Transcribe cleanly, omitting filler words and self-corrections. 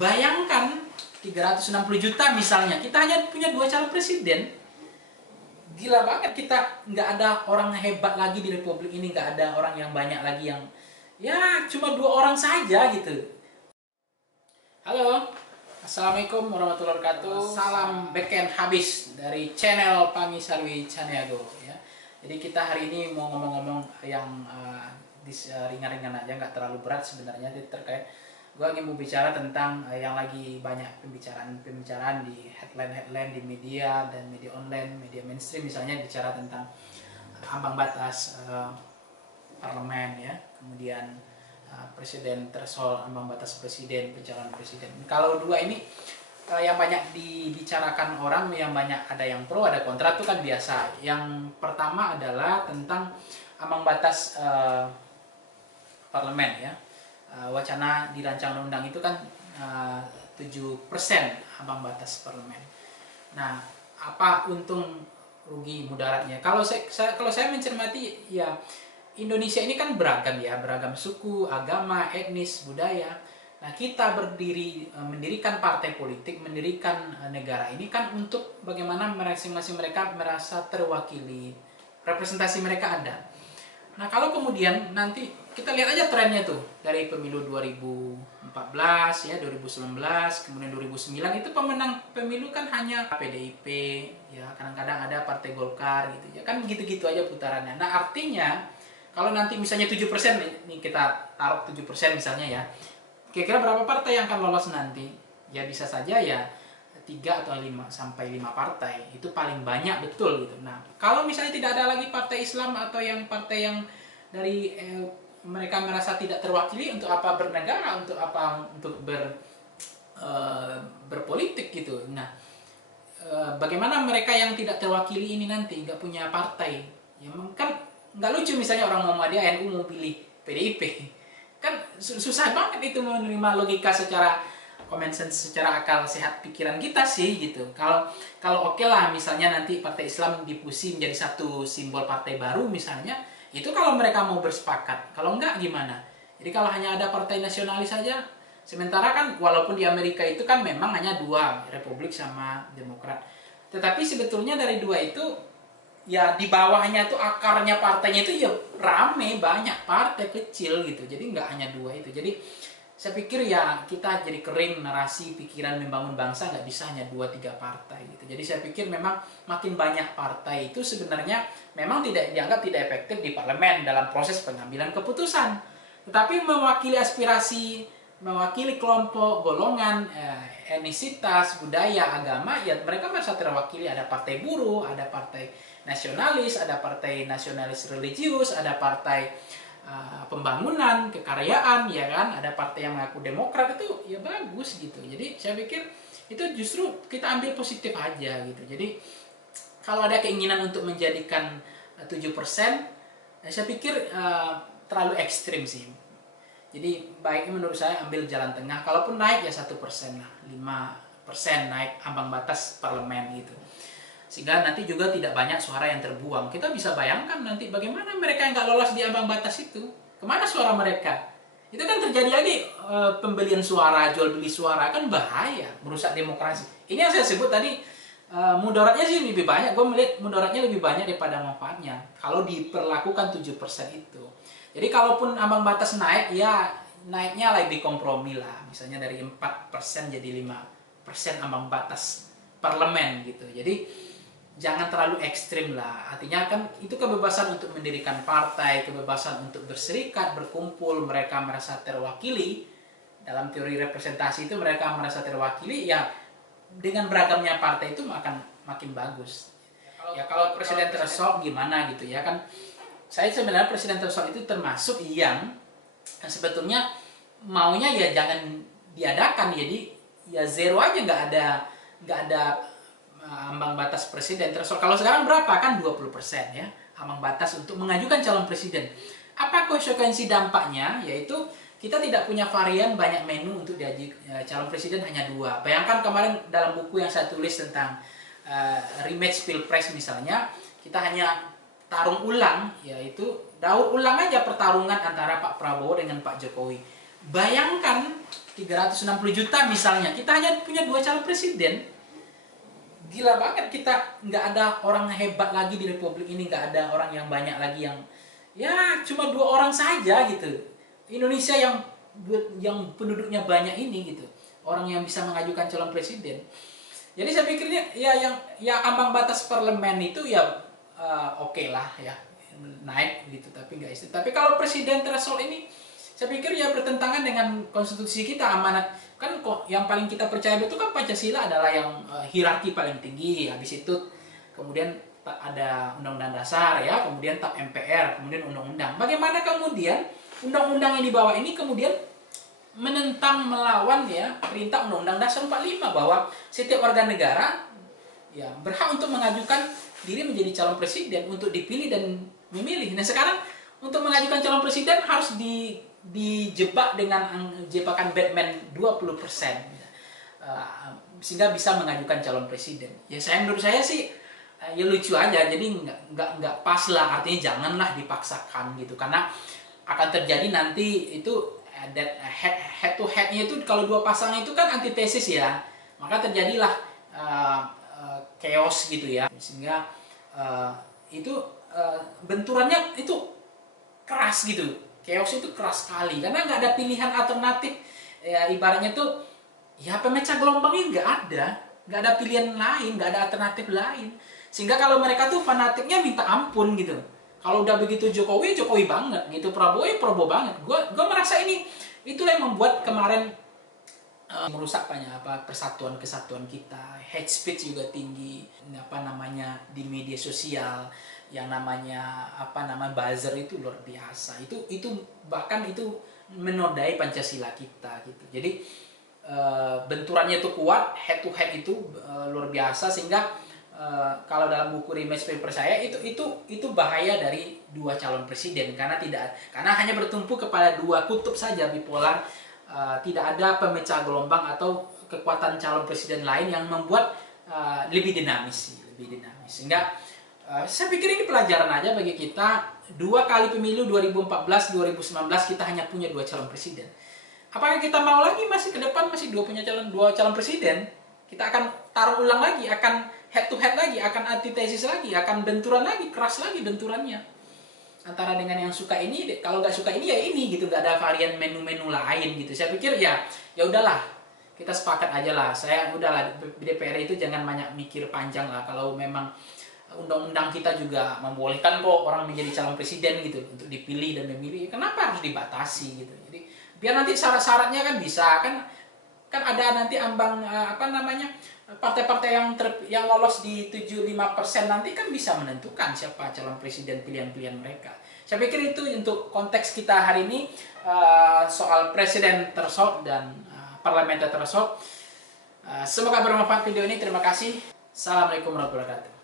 Bayangkan 360 juta misalnya, kita hanya punya 2 calon presiden. Gila banget, kita nggak ada orang hebat lagi di Republik ini, nggak ada orang yang banyak lagi yang ya cuma 2 orang saja gitu. Halo, assalamualaikum warahmatullahi wabarakatuh. Salam beken habis dari channel Pangi Sarwi Caniago ya. Jadi kita hari ini mau ngomong-ngomong yang ringan-ringan aja, nggak terlalu berat sebenarnya. Jadi terkait gue ingin mau bicara tentang yang lagi banyak pembicaraan di headline di media dan media online, media mainstream misalnya, bicara tentang ambang batas parlemen ya, kemudian presiden threshold, ambang batas presiden, pencalonan presiden. Kalau dua ini yang banyak dibicarakan orang, yang banyak ada yang pro ada kontra, itu kan biasa. Yang pertama adalah tentang ambang batas parlemen ya. Wacana di rancangan undang itu kan 7% ambang batas parlemen. Nah, apa untung rugi mudaratnya? Kalau saya mencermati ya, Indonesia ini kan beragam ya, beragam suku, agama, etnis, budaya. Nah, kita mendirikan partai politik, mendirikan negara ini kan untuk bagaimana masing-masing mereka merasa terwakili, representasi mereka ada. Nah, kalau kemudian nanti kita lihat aja trennya tuh dari pemilu 2014 ya, 2019, kemudian 2009 itu pemenang pemilu kan hanya PDIP ya, kadang-kadang ada Partai Golkar gitu ya, kan gitu-gitu aja putarannya. Nah, artinya kalau nanti misalnya 7% nih, kita taruh 7% misalnya ya, kira-kira berapa partai yang akan lolos nanti? Ya bisa saja ya 3 atau 5 sampai 5 partai, itu paling banyak betul gitu. Nah, kalau misalnya tidak ada lagi partai Islam atau yang partai yang dari mereka merasa tidak terwakili, untuk apa bernegara, untuk apa untuk berpolitik gitu. Nah, bagaimana mereka yang tidak terwakili ini nanti nggak punya partai? Ya kan nggak lucu misalnya orang Muhammadiyah NU mau pilih PDIP, kan susah banget itu menerima logika secara common sense, secara akal sehat pikiran kita sih gitu. Kalau oke lah misalnya nanti partai Islam dipusi menjadi satu simbol partai baru misalnya, itu kalau mereka mau bersepakat. Kalau enggak gimana? Jadi kalau hanya ada partai nasionalis saja, sementara kan walaupun di Amerika itu kan memang hanya 2, Republik sama Demokrat, tetapi sebetulnya dari 2 itu ya di bawahnya tuh akarnya partainya itu ya rame, banyak partai kecil gitu. Jadi nggak hanya 2 itu. Jadi saya pikir ya kita jadi kering narasi pikiran membangun bangsa, nggak bisa hanya 2-3 partai gitu. Jadi saya pikir memang makin banyak partai itu sebenarnya memang dianggap tidak efektif di parlemen dalam proses pengambilan keputusan. Tetapi mewakili aspirasi, mewakili kelompok, golongan, etnisitas, budaya, agama, ya mereka merasa terwakili. Ada partai buruh, ada partai nasionalis, ada partai nasionalis religius, ada partai pembangunan, kekaryaan, ya kan, ada partai yang mengaku Demokrat, itu ya bagus gitu. Jadi saya pikir itu justru kita ambil positif aja gitu. Jadi kalau ada keinginan untuk menjadikan 7%, saya pikir terlalu ekstrim sih. Jadi baiknya menurut saya ambil jalan tengah. Kalaupun naik ya 1% lah, 5% naik ambang batas parlemen gitu, sehingga nanti juga tidak banyak suara yang terbuang. Kita bisa bayangkan nanti bagaimana mereka yang nggak lolos di ambang batas itu, kemana suara mereka? Itu kan terjadi lagi pembelian suara, jual beli suara, kan bahaya, merusak demokrasi. Ini yang saya sebut tadi, mudaratnya sih lebih banyak. Gue melihat mudaratnya lebih banyak daripada manfaatnya kalau diperlakukan 7% itu. Jadi kalaupun ambang batas naik, ya naiknya lebih kompromi lah, misalnya dari 4% jadi 5% ambang batas parlemen gitu. Jadi jangan terlalu ekstrim lah. Artinya kan itu kebebasan untuk mendirikan partai, kebebasan untuk berserikat, berkumpul, mereka merasa terwakili. Dalam teori representasi itu mereka merasa terwakili, ya dengan beragamnya partai itu akan makin bagus. Ya kalau presiden threshold gimana gitu ya kan. Saya sebenarnya presiden threshold itu termasuk yang sebetulnya maunya ya jangan diadakan. Jadi ya zero aja, nggak ada ambang batas presiden threshold. Kalau sekarang berapa? Kan 20% ya ambang batas untuk mengajukan calon presiden. Apa konsekuensi dampaknya? Yaitu kita tidak punya varian banyak menu untuk calon presiden, hanya 2. Bayangkan kemarin dalam buku yang saya tulis tentang rematch pilpres misalnya, kita hanya tarung ulang, yaitu daur ulang aja pertarungan antara Pak Prabowo dengan Pak Jokowi. Bayangkan 360 juta misalnya, kita hanya punya 2 calon presiden. Gila banget, kita nggak ada orang hebat lagi di Republik ini, nggak ada orang yang banyak lagi yang ya cuma 2 orang saja gitu. Indonesia yang penduduknya banyak ini gitu, orang yang bisa mengajukan calon presiden. Jadi saya pikirnya ya ambang batas parlemen itu ya oke lah ya naik gitu, tapi nggak istilah. Tapi kalau presiden threshold ini saya pikir ya bertentangan dengan konstitusi kita, amanat kan kok yang paling kita percaya itu kan Pancasila adalah yang hierarki paling tinggi. Habis itu kemudian ada undang-undang dasar ya, kemudian tap MPR, kemudian undang-undang. Bagaimana kemudian undang-undang yang dibawa ini kemudian menentang, melawan ya perintah Undang-Undang Dasar 45 bahwa setiap warga negara ya berhak untuk mengajukan diri menjadi calon presiden untuk dipilih dan memilih. Nah sekarang untuk mengajukan calon presiden harus dijebak dengan jebakan Batman 20%, sehingga bisa mengajukan calon presiden. Ya menurut saya sih ya lucu aja, jadi nggak pas lah, artinya janganlah dipaksakan gitu, karena akan terjadi nanti itu head to headnya itu kalau 2 pasangan itu kan antitesis ya, maka terjadilah chaos gitu ya, sehingga itu benturannya itu keras gitu, chaos itu keras sekali karena nggak ada pilihan alternatif ya, ibaratnya tuh ya pemecah gelombangnya nggak ada pilihan lain, nggak ada alternatif lain, sehingga kalau mereka tuh fanatiknya minta ampun gitu. Kalau udah begitu Jokowi banget gitu, Prabowo banget. Gue merasa itulah yang membuat kemarin merusak banyak persatuan kesatuan kita. Hate speech juga tinggi, di media sosial, yang namanya buzzer itu luar biasa. Itu bahkan itu menodai Pancasila kita gitu. Jadi benturannya itu kuat, head to head itu luar biasa, sehingga kalau dalam buku Rematch Paper saya itu bahaya dari 2 calon presiden, karena hanya bertumpu kepada 2 kutub saja, bipolar, tidak ada pemecah gelombang atau kekuatan calon presiden lain yang membuat lebih dinamis. Sehingga saya pikir ini pelajaran aja bagi kita. 2 kali pemilu 2014, 2019 kita hanya punya 2 calon presiden. Apakah kita mau lagi masih ke depan masih 2 calon presiden? Kita akan taruh ulang lagi, akan head to head lagi, akan antitesis lagi, akan benturan lagi, keras lagi benturannya antara dengan yang suka ini, kalau nggak suka ini ya ini gitu, nggak ada varian menu-menu lain gitu. Saya pikir ya udahlah, kita sepakat aja lah. Saya udahlah, DPR itu jangan banyak mikir panjang lah. Kalau memang undang-undang kita juga membolehkan kok orang menjadi calon presiden gitu untuk dipilih dan memilih, kenapa harus dibatasi gitu? Jadi biar nanti syarat-syaratnya kan bisa kan ada nanti ambang partai-partai yang lolos di 75% nanti kan bisa menentukan siapa calon presiden pilihan-pilihan mereka. Saya pikir itu untuk konteks kita hari ini soal presiden threshold dan parliamentary threshold. Semoga bermanfaat video ini. Terima kasih. Assalamualaikum warahmatullahi wabarakatuh.